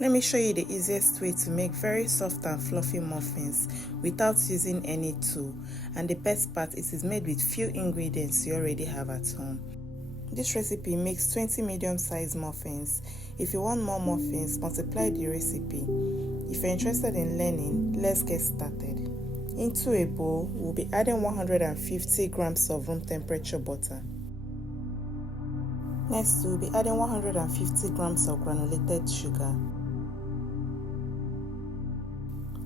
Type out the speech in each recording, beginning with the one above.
Let me show you the easiest way to make very soft and fluffy muffins without using any tool, and the best part, it is made with few ingredients you already have at home. This recipe makes 20 medium-sized muffins. If you want more muffins, multiply the recipe. If you're interested in learning, let's get started. Into a bowl, we'll be adding 150 grams of room temperature butter. Next, we'll be adding 150 grams of granulated sugar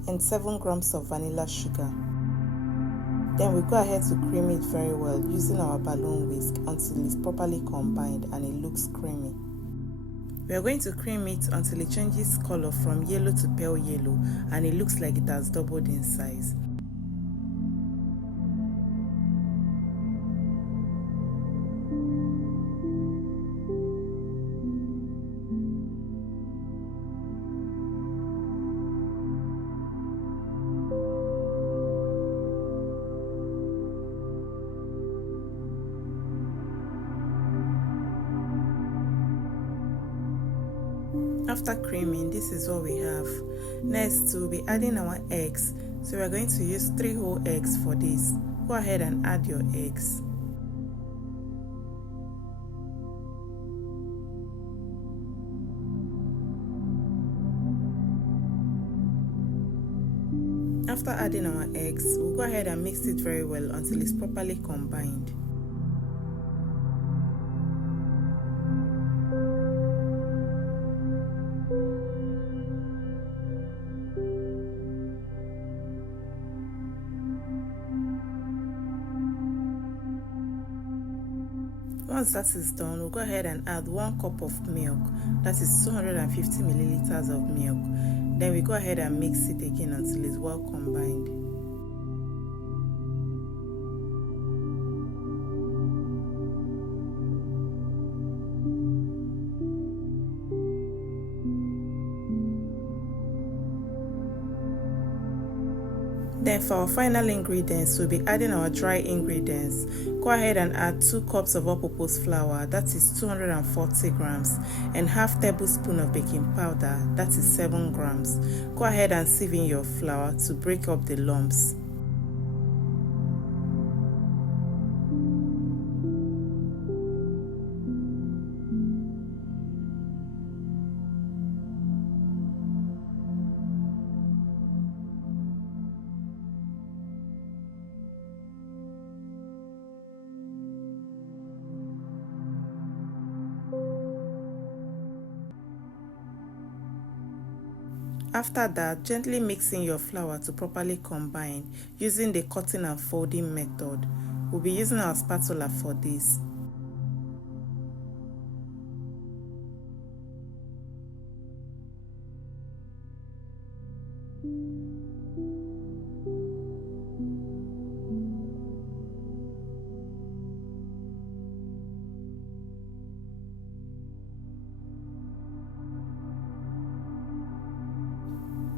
and 7 grams of vanilla sugar. Then we go ahead to cream it very well using our balloon whisk until it's properly combined and it looks creamy. We are going to cream it until it changes color from yellow to pale yellow and it looks like it has doubled in size. After creaming, this is what we have. Next, we'll be adding our eggs. So we're going to use 3 whole eggs for this. Go ahead and add your eggs. After adding our eggs, we'll go ahead and mix it very well until it's properly combined. Once that is done, we'll go ahead and add 1 cup of milk, that is 250 milliliters of milk. Then we go ahead and mix it again until it's well combined. Then for our final ingredients, we'll be adding our dry ingredients. Go ahead and add 2 cups of all-purpose flour, that is 240 grams, and half tablespoon of baking powder, that is 7 grams. Go ahead and sieve in your flour to break up the lumps. After that, gently mix in your flour to properly combine using the cutting and folding method. We'll be using our spatula for this.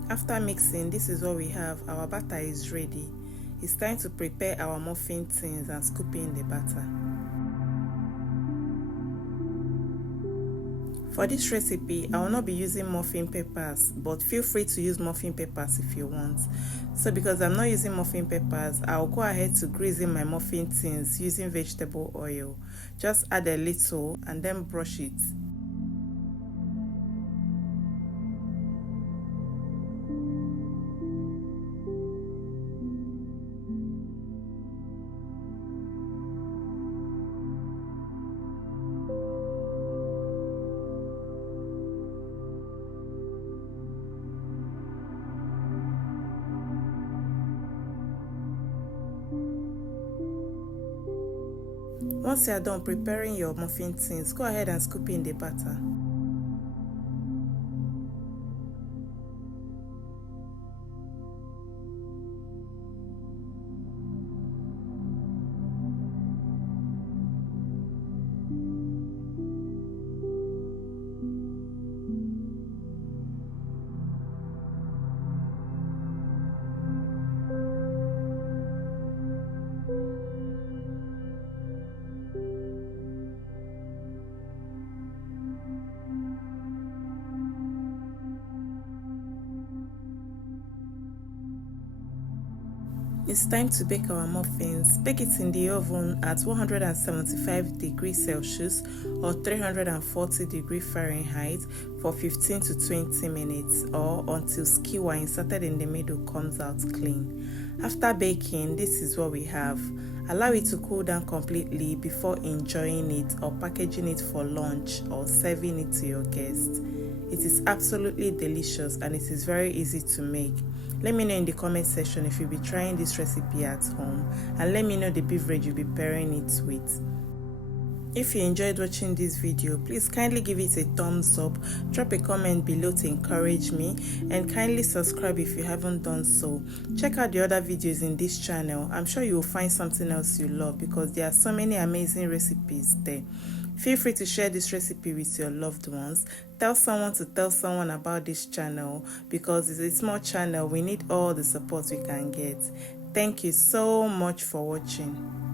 After mixing, this is what we have. Our batter is ready. It's time to prepare our muffin tins and scoop in the batter. For this recipe, I will not be using muffin peppers, but feel free to use muffin peppers if you want. So because I'm not using muffin peppers, I'll go ahead to grease in my muffin tins using vegetable oil. Just add a little and then brush it. Once you are done preparing your muffin tins, go ahead and scoop in the batter. It's time to bake our muffins. Bake it in the oven at 175 degrees Celsius or 340 degrees Fahrenheit for 15 to 20 minutes or until skewer inserted in the middle comes out clean. After baking, this is what we have. Allow it to cool down completely before enjoying it or packaging it for lunch or serving it to your guests. It is absolutely delicious and it is very easy to make. Let me know in the comment section if you'll be trying this recipe at home, and let me know the beverage you'll be pairing it with. If you enjoyed watching this video, please kindly give it a thumbs up, drop a comment below to encourage me, and kindly subscribe if you haven't done so. Check out the other videos in this channel. I'm sure you will find something else you love because there are so many amazing recipes there. Feel free to share this recipe with your loved ones. Tell someone to tell someone about this channel because it's a small channel. We need all the support we can get. Thank you so much for watching.